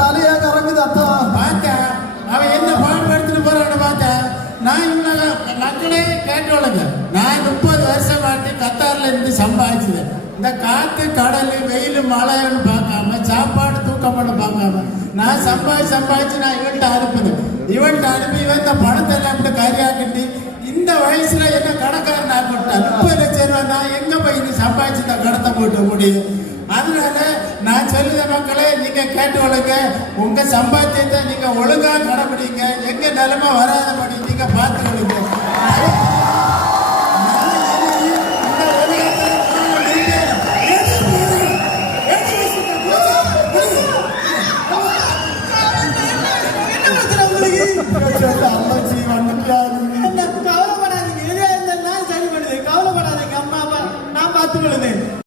தலையா கறங்குது அப்பா. பார்த்தா அவன் என்ன பாடுபடுத்திட்டு போறான்னு பார்த்தா நான் இவங்க மக்களே கேட்டோளுங்க. நான் 30 வருஷமாட்டி கத்தார்ல இருந்து சம்பாதிச்சது. இந்த காத்து கடல் வெயில் மழைன்னு பார்க்காம சாப்பாடு தூக்கம்னு பார்க்காம நான் சம்பாதிச்சு நான் இவன்ட்ட அனுப்புது. இவன்ட்ட அனுப்பி இவன் இந்த பணத்தை எல்லாம் இப்படி கரியாக்கிட்டு இந்த வயசுல என்ன கணக்காரன் நான் போட்டேன். 30 லட்சம் ரூபாய் நான் எங்க போய் நீ சம்பாதிச்சு இந்த கடத்தை போட்ட முடியும்? அதனால நான் சொல்லுத மக்களே, நீங்க கேட்டு ஒழுங்க, உங்க சம்பாத்தியத்தை நீங்க ஒழுங்கா கடைபிடிங்க. எங்க நிலைமை வராதபடி நீங்க பார்த்து ஒழுங்க.